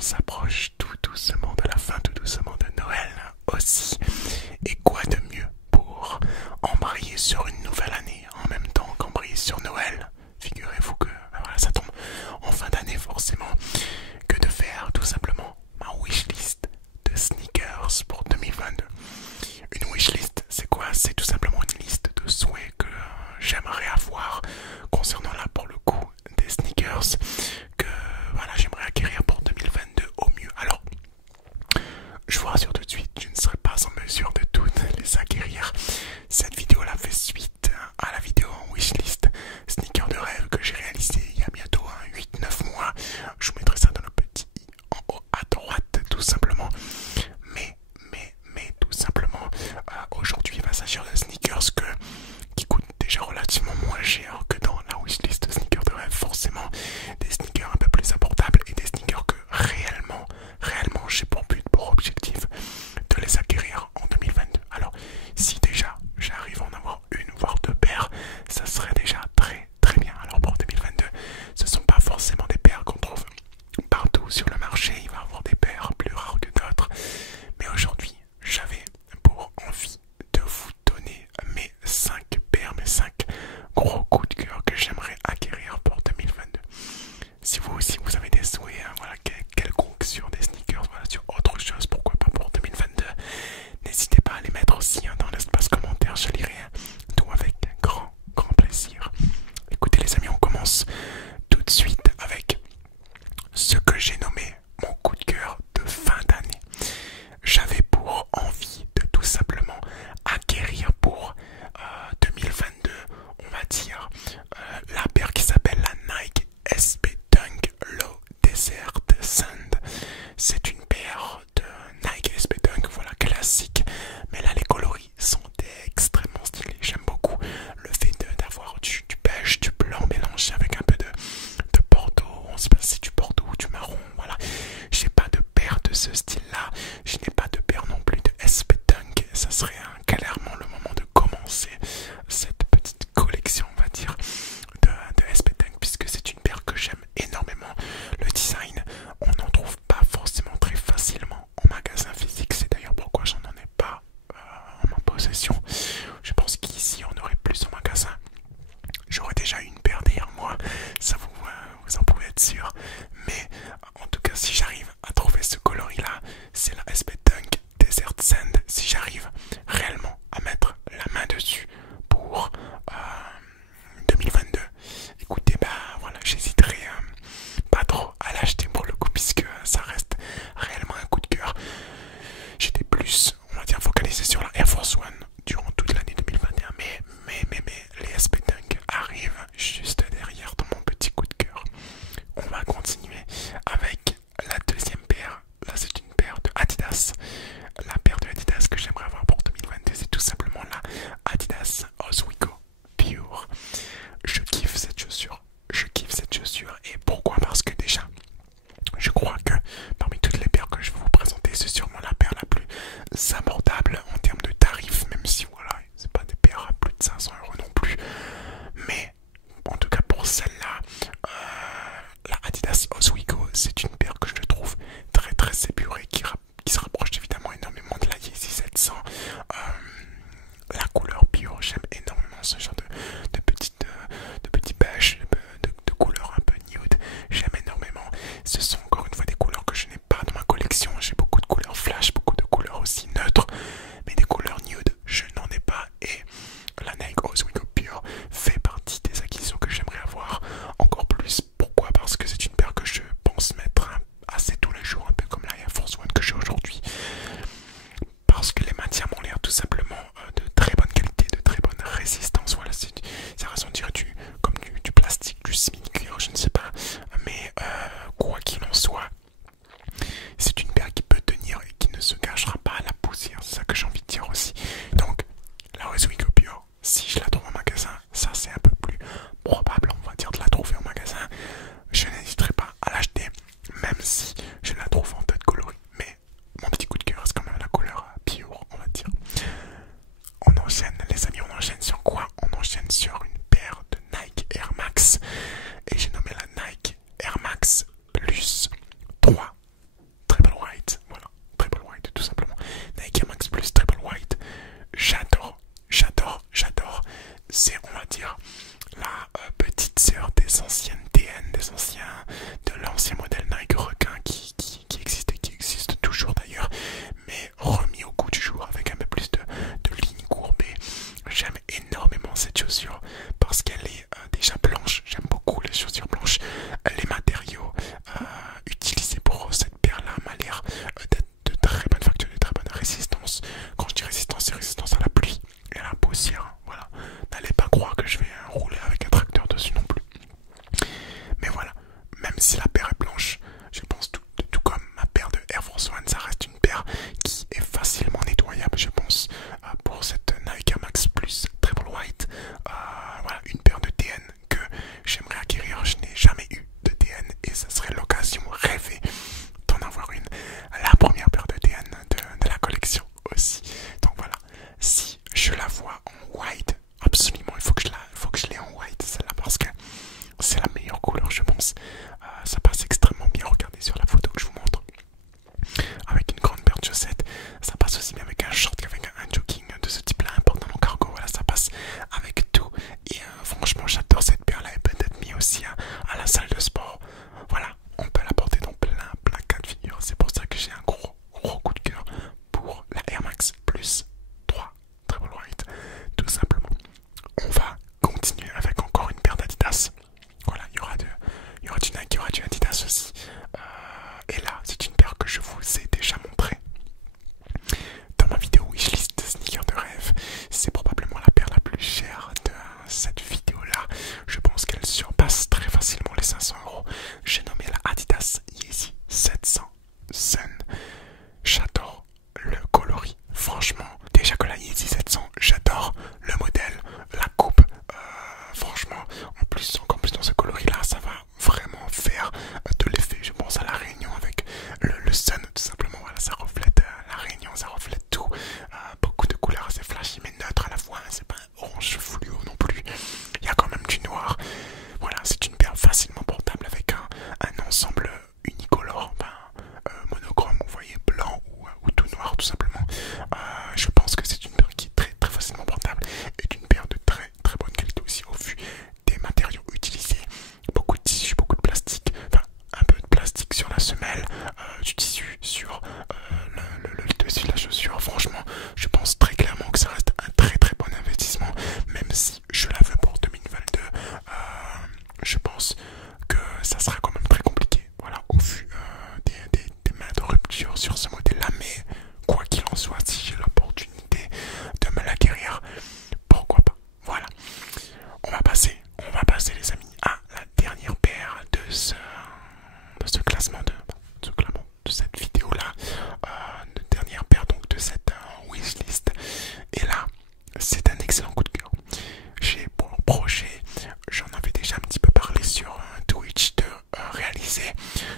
on s'approche tout doucement de la fin, tout doucement de Noël aussi. Et quoi de mieux pour embrayer sur une nouvelle année en même temps qu'embrayer sur Noël? Figurez-vous que voilà, ça tombe en fin d'année forcément, que de faire tout simplement ma wishlist de sneakers pour 2022. Une wishlist, c'est quoi? C'est tout simplement une liste de souhaits que j'aimerais avoir concernant là pour le coup des sneakers que voilà, j'aimerais acquérir pour 2022 au mieux. Alors, je vous rassure tout de suite, je ne serai pas en mesure de toutes les acquérir. Cette vidéo là fait suite à la vidéo en wishlist sneakers de rêve que j'ai réalisé il y a bientôt 8-9 mois. Je vous mettrai ça dans le petit i en haut à droite tout simplement. Mais tout simplement, aujourd'hui il va s'agir de sneakers qui coûtent déjà relativement moins cher que dans la wishlist de sneakers de rêve. Forcément, des sneakers un peu plus abordables et des sneakers que réellement j'ai pour but, pour objectif de les acquérir en 2022. Alors, si déjà j'arrive à en avoir une voire deux paires, ça serait déjà très bien. Alors pour 2022, ce sont pas forcément des paires qu'on trouve partout sur le marché. Il va y avoir des paires plus rares que d'autres. Mais aujourd'hui, j'avais pour envie de vous donner mes 5 paires, mes 5 gros coups de cœur que j'aimerais acquérir pour 2022. Si vous aussi vous avez des souhaits, voilà, quelconques sur des sneakers, voilà, sur autre chose, pourquoi pas pour 2022, n'hésitez pas à les mettre aussi dans l'espace commentaire, je lirai tout avec grand plaisir. Écoutez les amis, on commence tout de suite avec ce que j'ai nommé mon coup de cœur de fin d'année. J'avais pour envie de tout simplement acquérir pour 2022, on va dire, la paire qui s'appelle la Nike SB Dunk Low Desert Sand. C'est une paire de Nike SB Dunk, voilà, classique, mais là les coloris sont extrêmement stylés. J'aime beaucoup le fait d'avoir du beige, du blanc mélangé avec un peu de bordeaux. On sait pas si c'est du bordeaux ou du marron, voilà. J'ai pas de paire de ce style là, je n'ai pas de paire non plus de SB Dunk. Ça serait clairement le moment de commencer cette petite collection, on va dire, de SB Dunk, puisque c'est une paire que j'aime énormément. Le design, on n'en trouve pas forcément très facilement en magasin physique, c'est d'ailleurs pourquoi j'en ai pas en ma possession. Je pense qu'ici on aurait plus en magasin. J'aurais déjà une paire derrière moi, ça vous en pouvez être sûr. Mais en tout cas, si j'arrive à trouver ce coloris là, c'est la SB Dunk Desert Sand. Si j'arrive réellement à mettre la main dessus pour 2022, écoutez, bah voilà, j'hésiterai pas trop à l'acheter pour le coup, puisque ça reste réellement un coup de cœur. J'étais plus, on va dire, focalisé sur la Air Force One durant toute l'année 2021, mais les SB Dunk arrivent juste derrière dans mon petit coup de cœur. On va continuer avec la deuxième paire. Là, c'est une paire de Adidas. La paire de Adidas que j'aimerais avoir pour 2022, c'est tout simplement la Adidas Oswego Pure. Je kiffe cette chaussure. Et pourquoi? Parce que déjà, je crois que parmi toutes les paires que je vais vous présenter, c'est sûrement la paire la plus abordable en termes de tarifs, même si voilà, c'est pas des paires à plus de 500 € non plus. Mais en tout cas pour celle-là, la Adidas Oswego, c'est une paire que je trouve très épurée, qui se rapproche évidemment énormément de la Yeezy 700. La couleur pure, j'aime énormément ce genre de petits beige, de couleurs un peu nude. J'aime énormément. Ce sont encore une fois des couleurs que je n'ai pas dans ma collection. J'ai beaucoup de couleurs flash, beaucoup de couleurs aussi neutres, mais des couleurs nude, je n'en ai pas. Et la Nike Oswego Pure fait partie des acquisitions que j'aimerais avoir encore plus. Pourquoi? Parce que c'est une paire que je pense mettre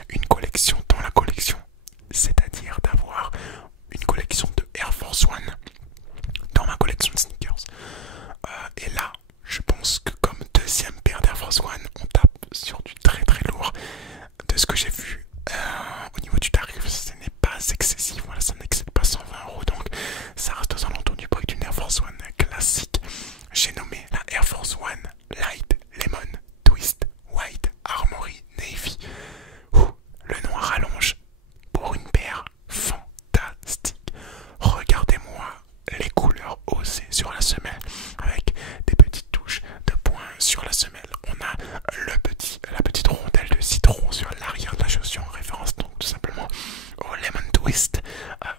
une collection dans la collection, c'est-à-dire d'avoir une collection de Air Force One dans ma collection de sneakers. Et là, je pense que comme deuxième paire d'Air Force One, on tape sur du très très lourd. De ce que j'ai vu au niveau du tarif, ce n'est pas excessif, voilà, ça n'excède pas 120 €, donc ça reste aux alentours du prix d'une Air Force One classique. J'ai nommé la Air Force One Light Lemon Twist White Armory Navy. Le nom rallonge pour une paire fantastique. Regardez-moi les couleurs osées sur la semelle avec des petites touches de points sur la semelle. On a la petite rondelle de citron sur l'arrière de la chaussure en référence donc tout simplement au Lemon Twist.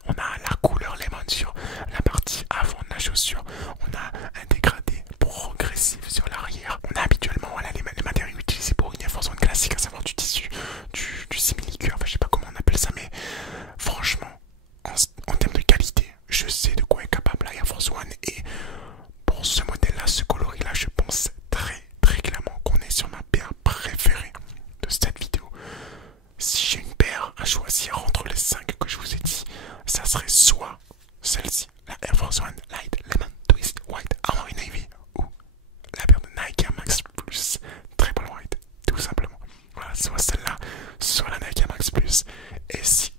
On a la couleur lemon sur la partie avant de la chaussure. On a un dégradé progressif sur l'arrière. On a habituellement voilà, les matériaux utilisés pour une Air Force One classique, à savoir du tissu, du simili-cuir, enfin je sais pas comment on appelle ça, mais franchement, en termes de qualité, je sais de quoi est capable la Air Force One. Et pour ce modèle-là, ce coloris-là, je pense très très clairement qu'on est sur ma paire préférée de cette vidéo. Si j'ai une paire à choisir entre les 5 que je vous ai dit, ça serait soit celle-ci, la Air Force One Light Lemon Twist White Armory Navy, ou la paire de Nike Air Max Plus Triple White, tout simplement. Voilà, soit celle-là, soit la Nike Air Max Plus. Et si